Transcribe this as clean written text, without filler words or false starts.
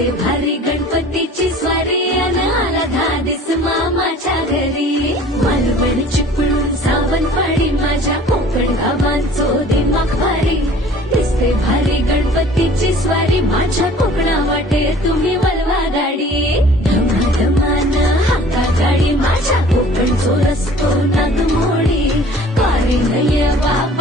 दिसते भारी गणपतीची स्वारी अन आला धादिस मामाच्या घरी मालवण चिपळूण सावंतवाडी माझ्या कोकण गावांचो दिमाग भारी दिसते भारी गणपतीची स्वारी माझ्या कोकणा वाटे तुम्ही वळवा गाडी धमाधमान हाका गाडी माझ्या कोकणचो रस्तो नागमोडी वारी नये वा